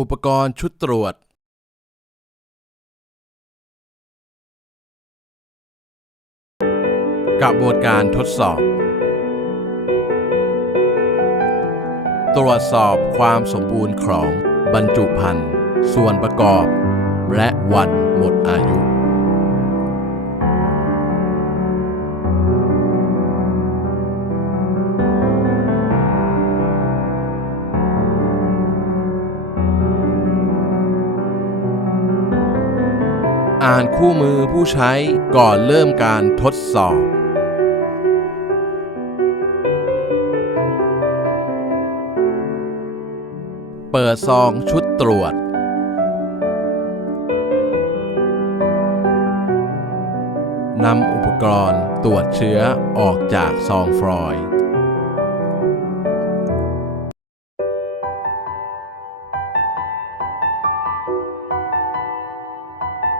อุปกรณ์ชุดตรวจกระบวนการทดสอบ ตรวจสอบความสมบูรณ์ของบรรจุภัณฑ์ ส่วนประกอบ และวันหมดอายุ อ่านคู่มือผู้ใช้ก่อนเริ่มการทดสอบ เปิดซองชุดตรวจ นำอุปกรณ์ตรวจเชื้อออกจากซองฟรอย์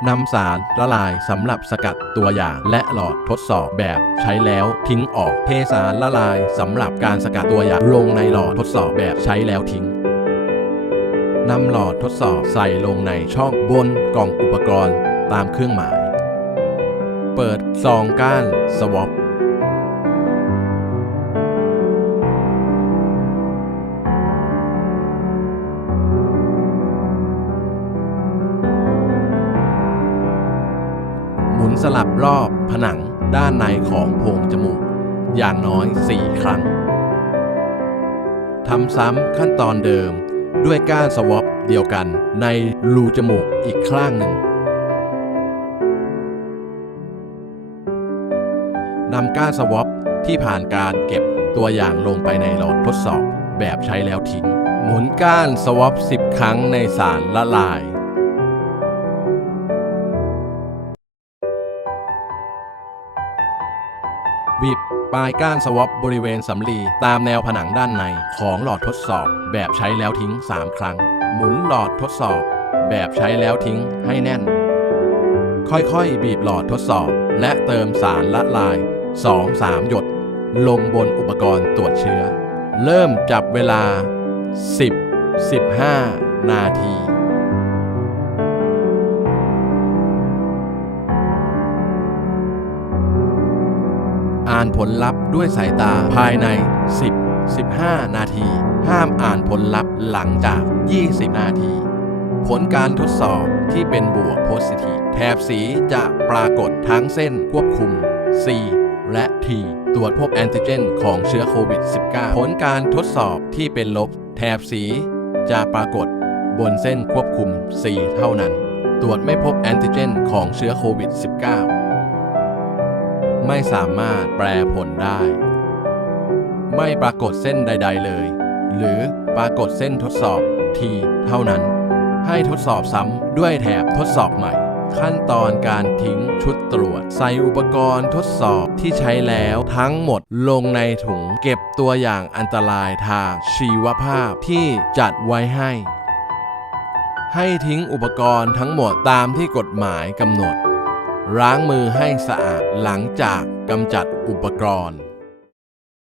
นำสารละลายสำหรับสกัดตัวอย่างและหลอดทดสอบแบบใช้แล้วทิ้งออกเทสารละลายสำหรับการสกัดตัวอย่างลงในหลอดทดสอบแบบใช้แล้วทิ้งนำหลอดทดสอบใส่ลงในช่องบนกล่องอุปกรณ์ตามเครื่องหมาย เปิดซองก้านสวอป หมุนสลับรอบผนังด้านในของโพรงจมูก อย่างน้อย 4 ครั้งทำซ้ำขั้นตอนเดิมด้วยก้านสวอปเดียวกันในรูจมูกอีกข้างหนึ่งนำก้านสวอปที่ผ่านการเก็บตัวอย่างลงไปในหลอดทดสอบแบบใช้แล้วทิ้ง หมุนก้านสวอป10 ครั้งในสารละลาย บีบปลายก้านสวอปบริเวณสำลีตามแนวผนังด้านในของหลอดทดสอบ แบบใช้แล้วทิ้ง 3 ครั้ง หมุนหลอดทดสอบ แบบใช้แล้วทิ้งให้แน่น ค่อยๆ บีบหลอดทดสอบ และเติมสารละลาย 2-3 หยด ลงบนอุปกรณ์ตรวจเชื้อ เริ่มจับเวลา 10-15 นาที อ่านผลลัพธ์ด้วยสายตาภายใน 10 15 นาที ห้ามอ่านผลลัพธ์หลังจาก 20 นาที ผลการทดสอบที่เป็นบวก positive แถบสีจะปรากฏทั้งเส้นควบคุม C และ T ตรวจพบแอนติเจนของเชื้อโควิด -19 ผลการทดสอบที่เป็นลบ แถบสีจะปรากฏบนเส้นควบคุม C เท่านั้น ตรวจไม่พบแอนติเจนของเชื้อโควิด -19 ไม่สามารถแปลผลได้ ไม่ปรากฏเส้นใด ๆ เลย หรือปรากฏเส้นทดสอบ T เท่านั้น ให้ทดสอบซ้ำด้วยแถบทดสอบใหม่ ขั้นตอนการทิ้งชุดตรวจ ใส่อุปกรณ์ทดสอบที่ใช้แล้วทั้งหมดลงในถุงเก็บตัวอย่างอันตรายทางชีวภาพที่จัดไว้ให้ ให้ทิ้งอุปกรณ์ทั้งหมดตามที่กฎหมายกำหนด ล้างมือให้สะอาดหลังจากกำจัดอุปกรณ์